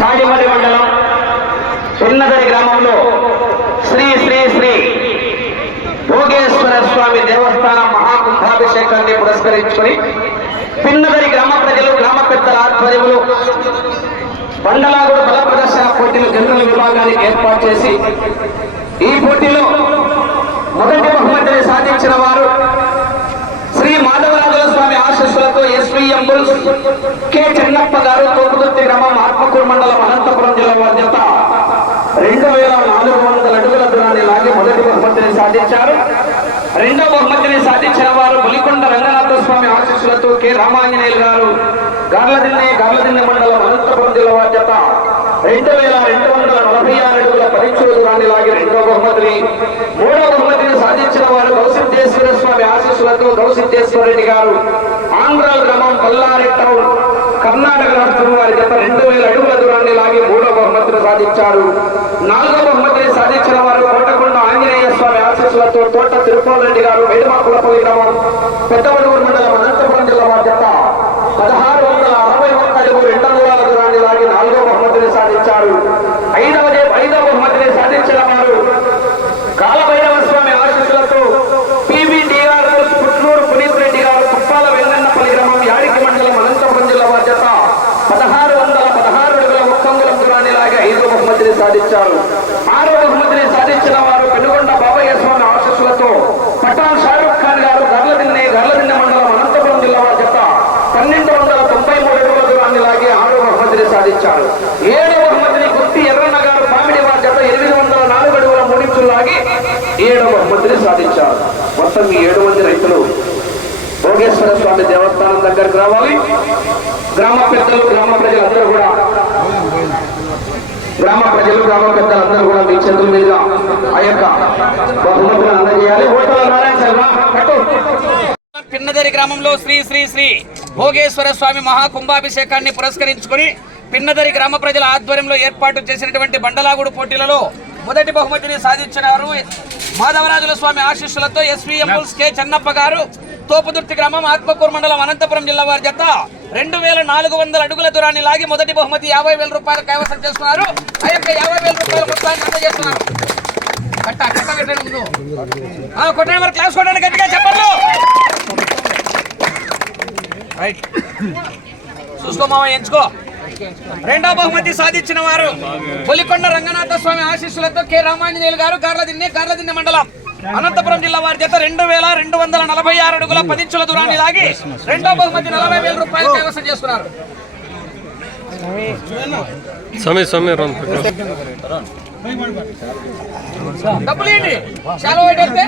తాడిమల్లి మండలం పిన్నదరి గ్రామంలో శ్రీ శ్రీ శ్రీ భోగేశ్వర స్వామి దేవస్థానం మహాకుంభాభిషేకాన్ని పురస్కరించుకొని పిన్నదరి గ్రామ ప్రజలు గ్రామ పెద్దల ఆధ్వర్యంలో బండలాగుడు బల ప్రదర్శన పోటీలు జనరల్ విభాగానికి ఏర్పాటు చేసి ఈ పోటీలో మొదటి బహుమతిని సాధించిన వారు శ్రీ మాధవరాజుల స్వామి ఆశీస్సులతో ఎస్వీఎం బుల్స్ కె చెన్నప్ప గారు తోపుదుర్తి గ్రామం ఆత్మకూరు మండలం అనంతపురం జిల్లా వారి జత 2400 అడుగుల దూరాన్ని లాగి మొదటి బహుమతిని సాధించారు. రెండో బహుమతిని సాధించిన వారు బలికొండ రంగనాథ స్వామి ఆశీస్సులతో కె రామాంజనేయులు గారు గార్లదిన్నె మండలం అనంతపురం జిల్లా వారి జత 2246 అడుగుల పరీక్షల దూరాన్ని లాగి రెండో బహుమతిని, మూడో బహుమతిని సాధించిన వారు గౌసిద్ధేశ్వర స్వామి ఆశీస్సులతో గౌసిద్ధేశ్వర రెడ్డి గారు ఆంధ్రాల గ్రామం బళ్ళారి టౌన్ కర్ణాటక రాష్ట్రం వారి జత 2000 అడుగుల దూరాన్ని లాగి మూడో బహుమతిని సాధించారు. నాలుగో బహుమతిని సాధించిన వారు కోటకొండ ఆంజనేయ స్వామి ఆశీస్సులతో తోట తిరుపతి రెడ్డి గారు వేడుమాకులపల్లి గ్రామం పెద్దవడుగురు మండలం అనంతపురం జిల్లా వారి జత 1661 అడుగు 2 అంగుళాల దూరాన్ని లాగి నాలుగో బహుమతిని సాధించారు. ఐదవ బహుమతిని సాధించిన వారు కాలభైరవ స్వామి ఆశీస్సులతో పీవీటీఆర్ పుట్లూరు పునీత్ రెడ్డి గారు కుప్పాల వెంగన్నపల్లి గ్రామం యాడికి మండలం అనంతపురం జిల్లా వారి జత 1616 అడుగుల 1 అంగుళం దూరాన్ని లాగి ఐదో బహుమతిని సాధించారు. ఆరో బహుమతిని సాధించిన వారు పెనుగొండ బాబయ్య స్వామి ఆశీస్సులతో పఠాన్ షారూక్ ఖాన్ గారు గర్లదిన్నె మండలం అనంతపురం జిల్లా వారి జత 1293 అడుగుల దూరాన్ని లాగి ఆరో బహుమతిని సాధించారు. ఏడో బహుమతిని గుర్తి ఎర్రన్న గారు పామిడి వారి జత 804 అడుగుల 3 ఇంచులు లాగి ఏడో బహుమతిని సాధించారు. మొత్తం ఈ 7 మంది రైతులు భోగేశ్వర స్వామి దేవస్థానం దగ్గరకు రావాలి. గ్రామ పెద్దలు గ్రామ ప్రజలందరూ కూడా మీ చేతుల మీదుగా ఆ యొక్క బహుమతులను అందజేయాలి. పిన్నదరి గ్రామంలో శ్రీ శ్రీ శ్రీ భోగేశ్వర స్వామి మహాకుంభాభిషేకాన్ని పురస్కరించుకుని పిన్నదరి గ్రామ ప్రజల ఆధ్వర్యంలో ఏర్పాటు చేసినటువంటి బండలాగుడు పోటీలలో మొదటి బహుమతిని సాధించినారు. మాధవరాజుల స్వామి ఆశీస్సులతో ఎస్వీఎం బుల్స్ కె చెన్నప్ప గారు తోపుదుర్తి గ్రామం ఆత్మకూరు మండలం అనంతపురం జిల్లా వారి జత 2400 అడుగుల దూరాన్ని లాగి మొదటి బహుమతి 50,000 రూపాయలు కైవసం చేస్తున్నారు. ఆ యొక్క 50,000 రూపాయల మొత్తాన్ని అందజేస్తున్నారు. కొట్టండి మరి, క్లాస్ కొట్టండి గట్టిగా చెప్పండి. రైట్, చూసుకోమా, ఎంచుకో. రెండో బహుమతి సాధించిన వారు బలికొండ రంగనాథ స్వామి ఆశీస్సులతో కె రామాంజనేయులు గారు గార్లదిన్నె మండలం అనంతపురం జిల్లా వారి జత 2246 అడుగుల 10 ఇంచుల దూరాన్ని లాగి రెండో బహుమతి 40,000 రూపాయలు కైవసం చేసుకున్నారు. డబ్బులు ఏంటి చాలా వెళ్తే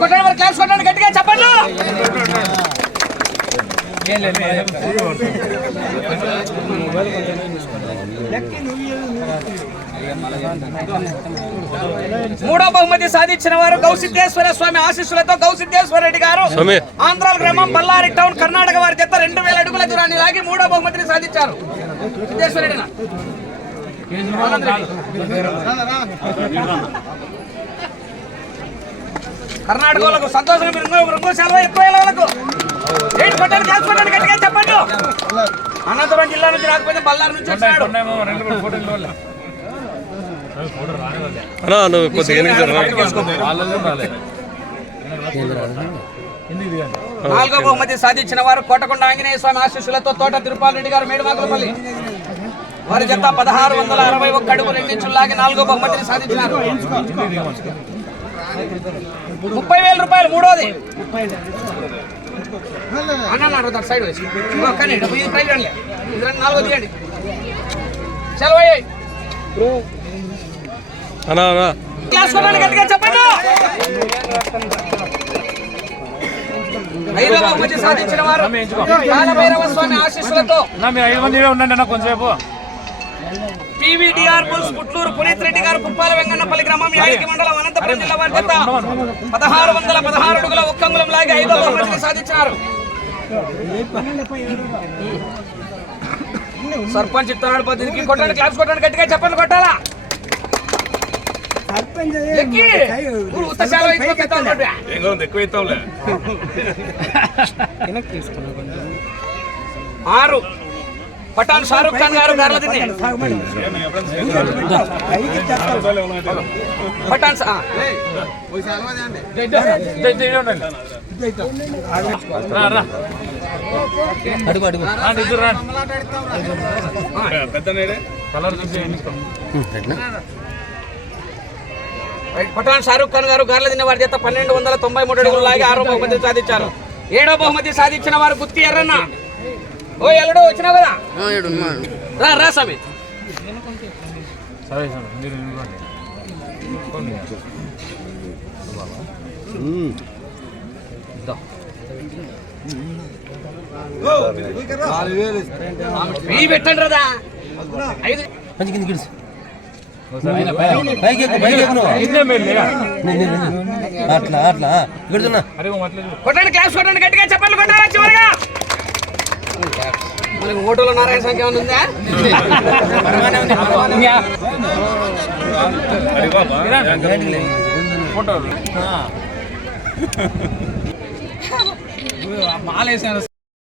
కొట్టండి మరి, క్లాస్ కొట్టండి గట్టిగా చెప్పండి. మూడో బహుమతి సాధించిన వారు గౌసిద్ధేశ్వర స్వామి ఆశీస్సులతో గౌసిద్ధేశ్వర రెడ్డి గారు ఆంధ్రాల గ్రామం బళ్ళారి టౌన్ కర్ణాటక వారి జత 2000 అడుగుల దూరాన్ని లాగి మూడో బహుమతిని సాధించారు. సిద్ధేశ్వర రెడ్డి కర్ణాటక వాళ్ళకు సంతోషంగా మీరు చాలా ఎక్కువ వాళ్ళకు ఏంటి కొట్టండి, క్లాస్ కొట్టండి గట్టిగా చెప్పండి. అనంతపురం జిల్లా నుంచి రాకపోతే బళ్ళారి నుంచి వచ్చాడు. నాలుగో బహుమతి సాధించిన వారు కోటకొండ ఆంజనేయ స్వామి ఆశీస్సులతో తోట తిరుపతి రెడ్డి గారు మేడుమాకులపల్లి వారి జత 1661 అడుగు 2 ఇంచులు లాగి నాలుగో బహుమతిని సాధించినారు. 30,000 రూపాయలు మూడోది. సైడ్ వేసి నాలుగో తీయండి. గట్టిగా చెప్పండి. ఐదో బహుమతి సాధించిన వారు కాలభైరవ స్వామి ఆశీస్సులతో కొంచెంసేపు పీవీటీఆర్ బుల్స్ పుట్లూరు పునీత్ రెడ్డి గారు కుప్పాల వెంగన్నపల్లి గ్రామం యాడికి మండలం అనంతపురం జిల్లా వారి జత 1616 అడుగుల 1 అంగుళం లాగి ఐదో బహుమతిని సాధించినారు. సర్పంచ్ ఇస్తున్నాడు పద్ధతికి కొట్టండి, క్లాస్ కొట్టండి గట్టిగా చెప్పండి. కొట్టాలా ఆరు పఠాన్ షారూక్ ఖాన్ గారు గార్లదిన్నె పఠాన్ పఠాన్ షారూక్ ఖాన్ గారు గార్లదిన్నె వారి చేత 1293 అడుగులు లాగి 6వ బహుమతి సాధించారు. 7వ బహుమతి సాధించిన వారు గుత్తి ఎర్రన్న. ఓ ఎల్లుడు వచ్చినావు కదా రా రా స్వామి. పెట్టండి రదా 5 కొట్టండి క్లాస్ కొట్టండి గట్టిగా చెప్పండి కొట్టారా చివరిగా. మనకి ఓటోలో నారాయణ సంఖ్య ఉందా మాలేసాను.